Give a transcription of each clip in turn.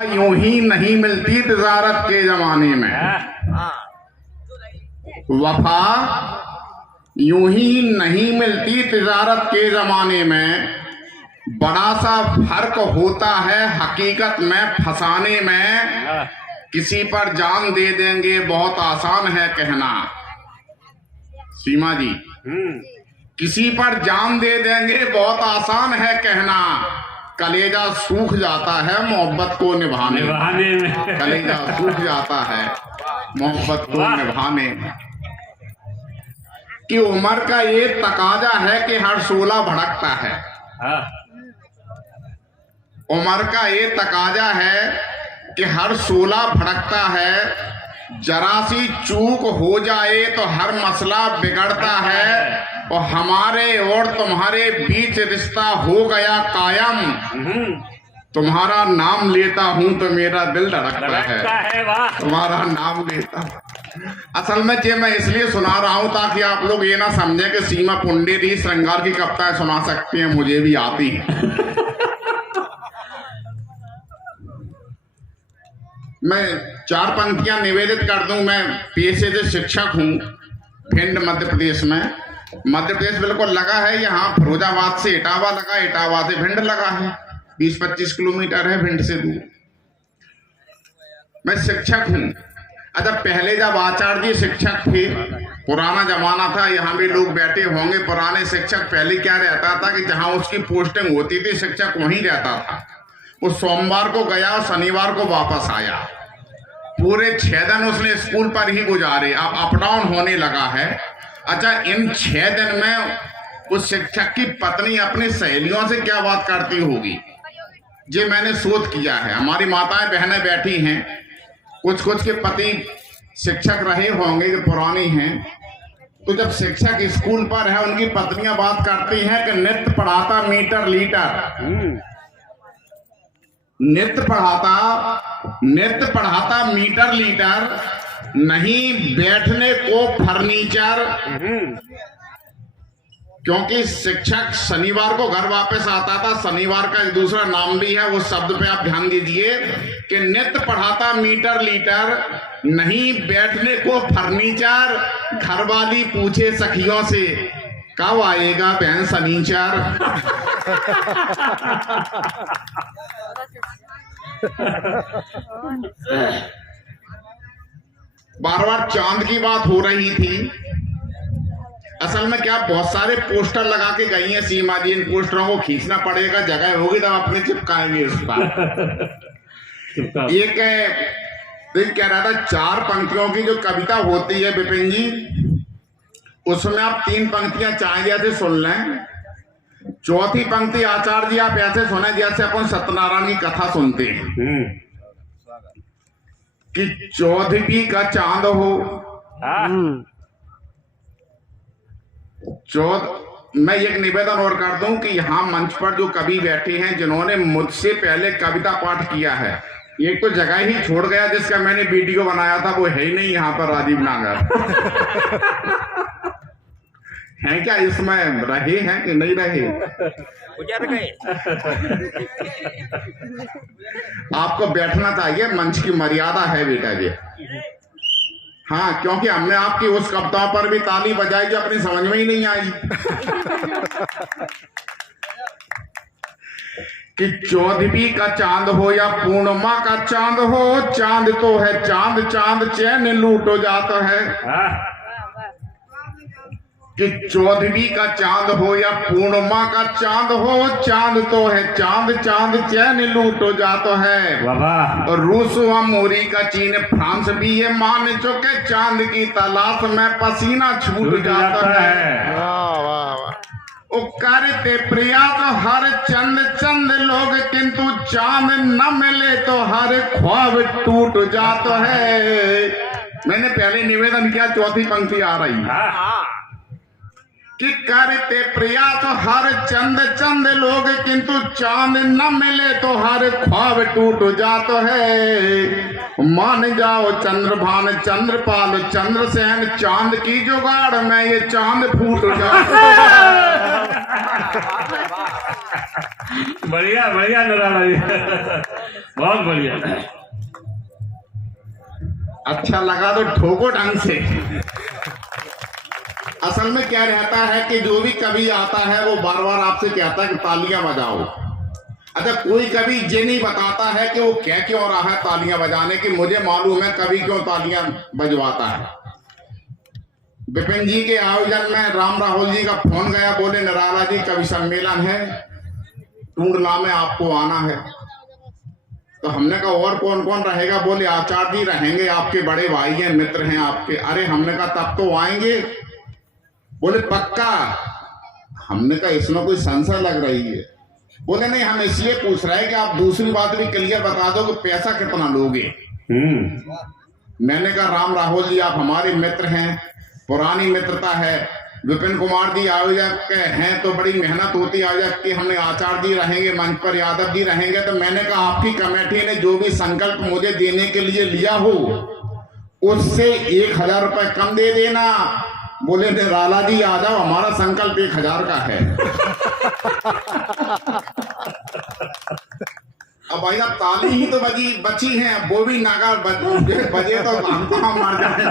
यूं ही नहीं मिलती तिजारत के जमाने में। वफा यूं ही नहीं मिलती तिजारत के जमाने में। बड़ा सा फर्क होता है हकीकत में फंसाने में। किसी पर जान दे देंगे बहुत आसान है कहना। सीमा जी, किसी पर जान दे देंगे बहुत आसान है कहना। कलेजा सूख जाता है मोहब्बत को निभाने में। कलेजा सूख जाता है मोहब्बत को निभाने में। कि उम्र का ये तकाजा है कि हर शोला भड़कता है। उम्र का ये तकाजा है कि हर शोला भड़कता है। जरा सी चूक हो जाए तो हर मसला बिगड़ता है। और हमारे और तुम्हारे बीच रिश्ता हो गया कायम। तुम्हारा नाम लेता हूं तो मेरा दिल धड़कता है। तुम्हारा नाम लेता हूं। असल में ये मैं इसलिए सुना रहा हूं ताकि आप लोग ये ना समझे कि सीमा पंडित ही श्रृंगार की कविताएं सुना सकती हैं, मुझे भी आती है। मैं चार पंक्तियां निवेदित कर दूं। मैं पेशे से शिक्षक हूं भिंड मध्य प्रदेश में। मध्य प्रदेश बिल्कुल लगा है, यहाँ फिरोजाबाद से इटावा लगा, इटावा से भिंड लगा है। 20-25 किलोमीटर है भिंड से दूर। मैं शिक्षक हूँ। अच्छा, पहले जब आचार्य जी शिक्षक थे, पुराना जमाना था, यहाँ भी लोग बैठे होंगे पुराने शिक्षक। पहले क्या रहता था कि जहाँ उसकी पोस्टिंग होती थी शिक्षक वहीं रहता था। वो सोमवार को गया और शनिवार को वापस आया। पूरे 6 दिन उसने स्कूल पर ही गुजारे। अब अप डाउन होने लगा है। अच्छा, इन 6 दिन में उस शिक्षक की पत्नी अपनी सहेलियों से क्या बात करती होगी, ये मैंने शोध किया है। हमारी माताएं बहनें बैठी हैं, कुछ के पति शिक्षक रहे होंगे जो पुरानी हैं। तो जब शिक्षक स्कूल पर है उनकी पत्नियां बात करती हैं कि नित्य पढ़ाता मीटर लीटर। नित्य पढ़ाता मीटर लीटर, नहीं बैठने को फर्नीचर। क्योंकि शिक्षक शनिवार को घर वापस आता था। शनिवार का एक दूसरा नाम भी है, वो शब्द पे आप ध्यान दीजिए कि नित्य पढ़ाता मीटर लीटर, नहीं बैठने को फर्नीचर। घरवाली पूछे सखियों से कब आएगा बहन सनीचर। बार बार चांद की बात हो रही थी। असल में क्या बहुत सारे पोस्टर लगा के गई हैं सीमा जी। इन पोस्टरों को खींचना पड़ेगा, जगह होगी तब अपने चिपकाएंगे उस पर। एक कह रहा था 4 पंक्तियों की जो कविता होती है विपिन जी, उसमें आप 3 पंक्तियां चाहे जैसे सुन लें। चौथी पंक्ति आचार्य जी आप ऐसे सुने जैसे अपन सत्यनारायण की कथा सुनते हैं कि चौदहवीं का चांद हो। मैं एक निवेदन और कर दूं कि यहाँ मंच पर जो कवि बैठे हैं जिन्होंने मुझसे पहले कविता पाठ किया है, एक तो जगह ही छोड़ गया जिसका मैंने वीडियो बनाया था, वो है ही नहीं यहाँ पर। राजीव नागर हैं क्या इसमें? रहे हैं कि नहीं रहे? आपको बैठना चाहिए, मंच की मर्यादा है बेटा जी। हाँ, क्योंकि हमने आपकी उस कविता पर भी ताली बजाई जो अपनी समझ में ही नहीं आई। कि 14वीं का चांद हो या पूर्णिमा का चांद हो, चांद तो है चांद, चांद चैन लूटो जाता है। कि 14वीं का चांद हो या पूर्णिमा का चांद हो, चांद तो है चांद, चांद चैन लूटो जाता है। और रूस व मोरी का चीन फ्रांस भी ये मान चुके, चांद की तलाश में पसीना छूट जाता है। ओ करते प्रयास हर चंद लोग, किंतु चांद न मिले तो हर ख्वाब टूट जाता है। मैंने पहले निवेदन किया, चौथी पंक्ति आ रही है कि करते प्रयास हर चंद लोग, किंतु चांद न मिले तो हर ख्वाब टूट जाता है। मान जाओ चंद्रभान चंद्रपाल चंद्रसेन, चांद की जुगाड़ में ये चांद फूट जाता है। बढ़िया बढ़िया निराला जी, बहुत बढ़िया। अच्छा लगा तो ठोको ढंग से। असल में क्या रहता है कि जो भी कवि आता है वो बार बार आपसे कहता है कि तालियां बजाओ। अच्छा, कोई कवि ये नहीं बताता है कि वो क्या क्यों रहा है तालियां बजाने की। मुझे मालूम है कवि क्यों तालियां बजवाता है। विपिन जी के आयोजन में राम राहुल जी का फोन गया, बोले निराला जी कवि सम्मेलन है टूंडला में, आपको आना है। तो हमने कहा और कौन कौन रहेगा? बोले आचार्य जी रहेंगे, आपके बड़े भाई हैं, मित्र हैं आपके। अरे हमने कहा तब तो आएंगे। बोले पक्का? हमने कहा इसमें कोई संशय लग रही है। बोले नहीं, हम इसलिए पूछ रहे हैं कि आप दूसरी बात भी क्लियर बता दो कि पैसा कितना लोगे। मैंने कहा राम राहुल जी आप हमारे मित्र हैं, पुरानी मित्रता है। विपिन कुमार जी आयोजक हैं तो बड़ी मेहनत होती है आयोजक की। हमने आचार्य जी रहेंगे, मंच पर यादव जी रहेंगे। तो मैंने कहा आपकी कमेटी ने जो भी संकल्प मुझे देने के लिए लिया हो उससे 1000 रुपए कम दे देना। बोले निराला जी आ जाओ, हमारा संकल्प 1000 का है। अब भाई साहब ताली ही तो बची हैं, वो भी नागा बजे तो हम कहाँ मर जाए।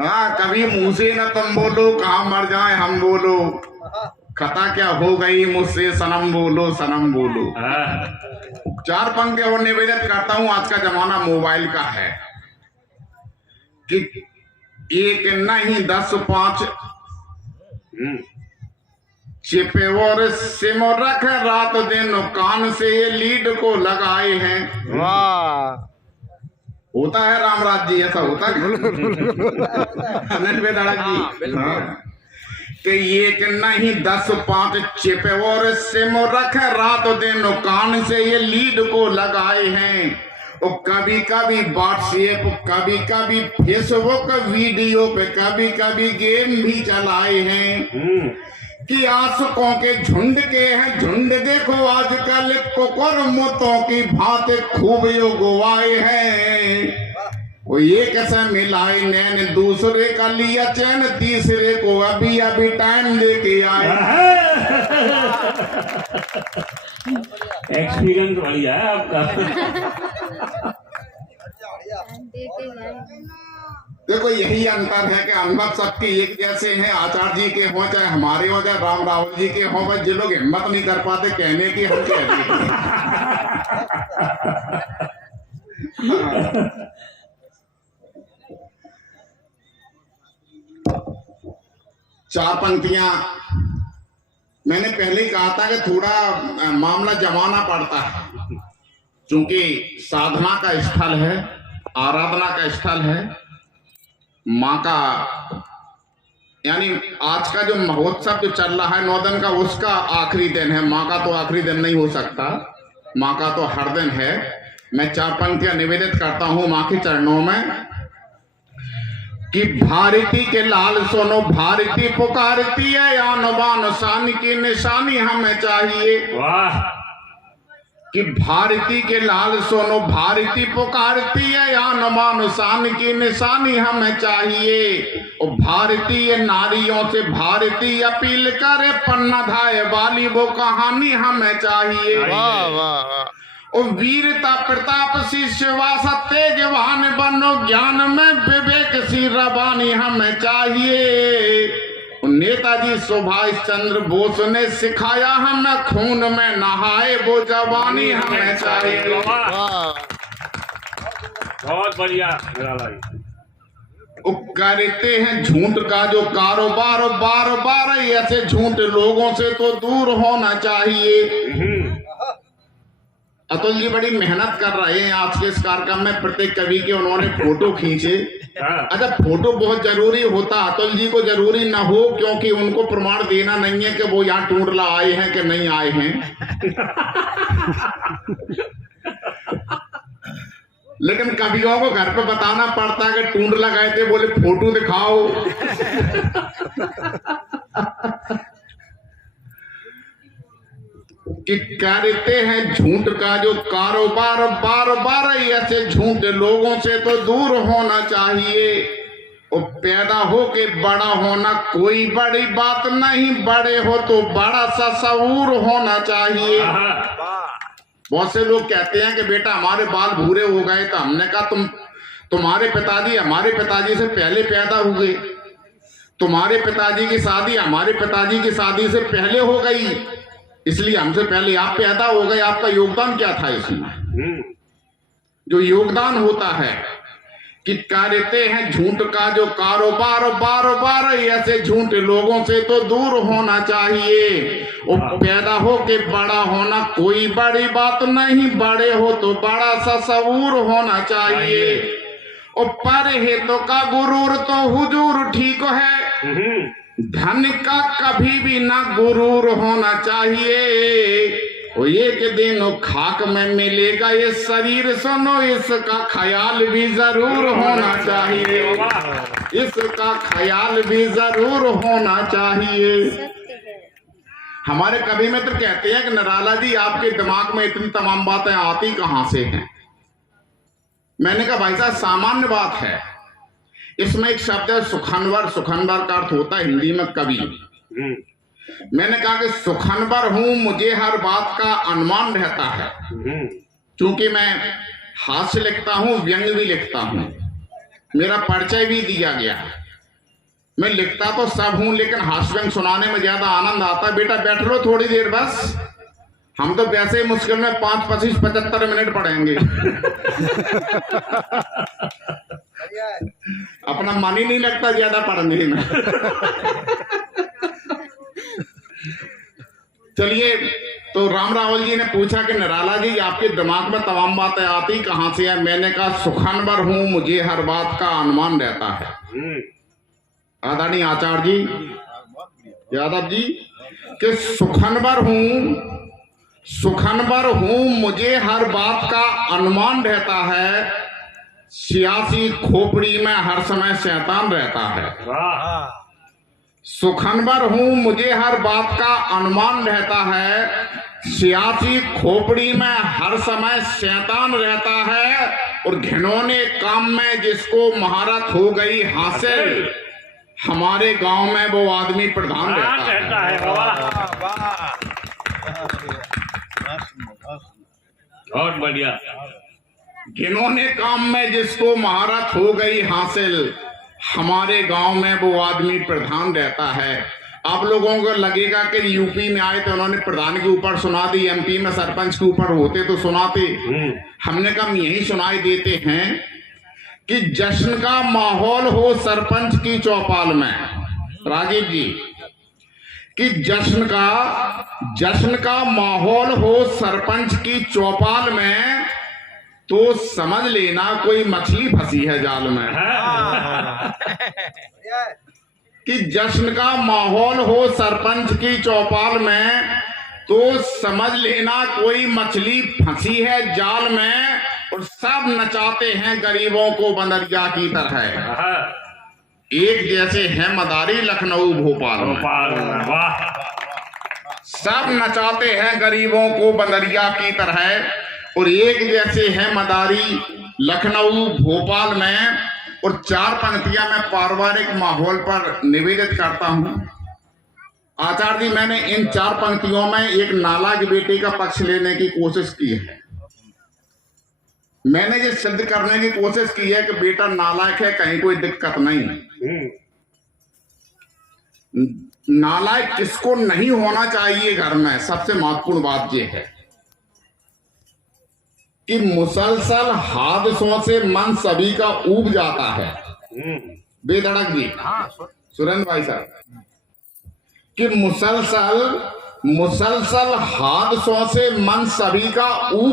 हाँ, कभी मुंह से न तुम बोलो, कहाँ मर जाए हम बोलो। खता क्या हो गई मुझसे सनम बोलो, सनम बोलो। 4 पंक्ति और निवेदित करता हूं। आज का जमाना मोबाइल का है कि एक नहीं 10 5 चिपे और सिम रख रात दिन कान से ये लीड को लगाए हैं। वाह, होता है रामराज जी, ऐसा होता है कि एक नहीं 10 5 चिपे और सिम रख रात दिन कान से ये लीड को लगाए हैं। और कभी कभी व्हाट्सएप, कभी कभी फेसबुक वीडियो पे कभी कभी गेम भी चलाए हैं। कि आशिकों के झुंड के हैं झुंड, देखो आजकल कुकुर मुतों की भांति खूब यो गुवाए हैं। वो एक से मिलाए नैन, दूसरे का लिया चैन, तीसरे को अभी अभी टाइम लेके आए। एक्सपीरियंस बढ़िया है आपका। देखो यही अंतर है कि अनुभव सबके एक जैसे हैं। आचार्य जी के हो चाहे हमारे हो चाहे राम राहुल जी के हो, बस जिन लोग हिम्मत नहीं कर पाते कहने की, हम कहते हैं। 4 पंक्तियां मैंने पहले ही कहा था कि थोड़ा मामला जमाना पड़ता है, क्योंकि साधना का स्थल है, आराधना का स्थल है, माँ का यानी आज का जो महोत्सव जो चल रहा है 9 दिन का, उसका आखिरी दिन है। माँ का तो आखिरी दिन नहीं हो सकता, माँ का तो हर दिन है। मैं 4 पंक्तियां निवेदित करता हूं माँ के चरणों में कि भारती के लाल सोनो भारती पुकारती है, आन बान शान की निशानी हमें चाहिए। वाह। कि भारती के लाल सोनो भारती पुकारती है, आन बान शान की निशानी हमें चाहिए। और भारतीय नारियों से भारती अपील करे, पन्ना धाए वाली वो कहानी हमें चाहिए। वाह वाह वाह। और वीरता प्रताप सी सेवा तेजवान बनो, ज्ञान में विवेक सी रवानी हमें चाहिए। नेताजी सुभाष चंद्र बोस ने सिखाया हमें, खून में नहाए वो जवानी हमें चाहिए। बहुत बढ़िया। करते हैं झूठ का जो कारोबार, बार बार ऐसे झूठ लोगों से तो दूर होना चाहिए। अतुल जी बड़ी मेहनत कर रहे हैं आज के इस कार्यक्रम में, प्रत्येक कवि के उन्होंने फोटो खींचे। अच्छा, फोटो बहुत जरूरी होता, अतुल जी को जरूरी ना हो, क्योंकि उनको प्रमाण देना नहीं है कि वो यहाँ टूंडला आए हैं कि नहीं आए हैं। लेकिन कवियों को घर पे बताना पड़ता है कि टूंडला गए थे, बोले फोटो दिखाओ। कि करते हैं झूठ का जो कारोबार, बार बार ऐसे झूठ लोगों से तो दूर होना चाहिए। और पैदा हो के बड़ा होना कोई बड़ी बात नहीं, बड़े हो तो बड़ा सा शऊर होना चाहिए। बहुत से लोग कहते हैं कि बेटा हमारे बाल भूरे हो गए, तो हमने कहा तुम्हारे पिताजी हमारे पिताजी से पहले पैदा हुए, तुम्हारे पिताजी की शादी हमारे पिताजी की शादी से पहले हो गई, इसलिए हमसे पहले आप पैदा हो गए। आपका योगदान क्या था इसमें? जो योगदान होता है कि करते हैं झूठ का जो कारोबार, बार बार ऐसे झूठ लोगों से तो दूर होना चाहिए। और पैदा हो के बड़ा होना कोई बड़ी बात नहीं, बड़े हो तो बड़ा सा शऊर होना चाहिए। और परहितों का गुरूर तो हुजूर ठीक है, धन का कभी भी ना गुरूर होना चाहिए। वो एक दिन खाक में मिलेगा ये शरीर, सुनो इसका ख्याल भी जरूर होना चाहिए, इसका ख्याल भी जरूर होना चाहिए। हमारे कवि मित्र कहते हैं कि निराला जी आपके दिमाग में इतनी तमाम बातें आती कहां से हैं? मैंने कहा भाई साहब सामान्य बात है, इसमें एक शब्द है सुखनवर। सुखनवर का अर्थ होता है हिंदी में कवि। मैंने कहा कि सुखनवर हूं, मुझे हर बात का अनुमान रहता है, क्योंकि मैं हास्य लिखता हूं, व्यंग भी लिखता हूं, मेरा परिचय भी दिया गया है। मैं लिखता तो सब हूं, लेकिन हास्य व्यंग सुनाने में ज्यादा आनंद आता है। बेटा बैठ लो थोड़ी देर बस, हम तो वैसे ही मुश्किल में 5, 25, 75 मिनट पढ़ेंगे। अपना मन ही नहीं लगता ज्यादा पढ़ने में। चलिए, तो राम रावल जी ने पूछा कि निराला जी आपके दिमाग में तमाम बातें आती कहां से है? मैंने कहा सुखनवर हूं, मुझे हर बात का अनुमान रहता है। आदरणीय आचार्य जी यादव जी कि सुखनवर हूं, मुझे हर बात का अनुमान रहता है, सियासी खोपड़ी में हर समय शैतान रहता है। सुखनवर हूं, मुझे हर बात का अनुमान रहता है, सियासी खोपड़ी में हर समय शैतान रहता है। और घिनौने काम में जिसको महारत हो गई हासिल, हमारे गांव में वो आदमी प्रधान रहता है। बहुत बढ़िया। घिनौने काम में जिसको महारत हो गई हासिल, हमारे गांव में वो आदमी प्रधान रहता है। आप लोगों को लगेगा कि यूपी में आए तो उन्होंने प्रधान के ऊपर सुना दी, एमपी में सरपंच के ऊपर होते तो सुनाते। हमने कम यही सुनाई देते हैं कि जश्न का माहौल हो सरपंच की चौपाल में। राजीव जी कि जश्न का माहौल हो सरपंच की चौपाल में, तो समझ लेना कोई मछली फंसी है जाल में। कि जश्न का माहौल हो सरपंच की चौपाल में, तो समझ लेना कोई मछली फंसी है जाल में। और सब नचाते हैं गरीबों को बंदरिया की तरह। एक जैसे है मदारी लखनऊ भोपाल में। सब नचाते हैं गरीबों को बंदरिया की तरह, और एक जैसे है मदारी लखनऊ भोपाल में। और 4 पंक्तियां मैं पारिवारिक माहौल पर निवेदित करता हूं। आचार्य जी मैंने इन 4 पंक्तियों में एक नालायक बेटे का पक्ष लेने की कोशिश की है। मैंने ये सिद्ध करने की कोशिश की है कि बेटा नालायक है, कहीं कोई दिक्कत नहीं। नालायक किसको नहीं होना चाहिए घर में, सबसे महत्वपूर्ण बात यह है कि मुसलसल हादसों से मन सभी का ऊब जाता है। बेधड़क जी, सुरेंद्र भाई साहब, कि मुसलसल हादसों से मन सभी का ऊब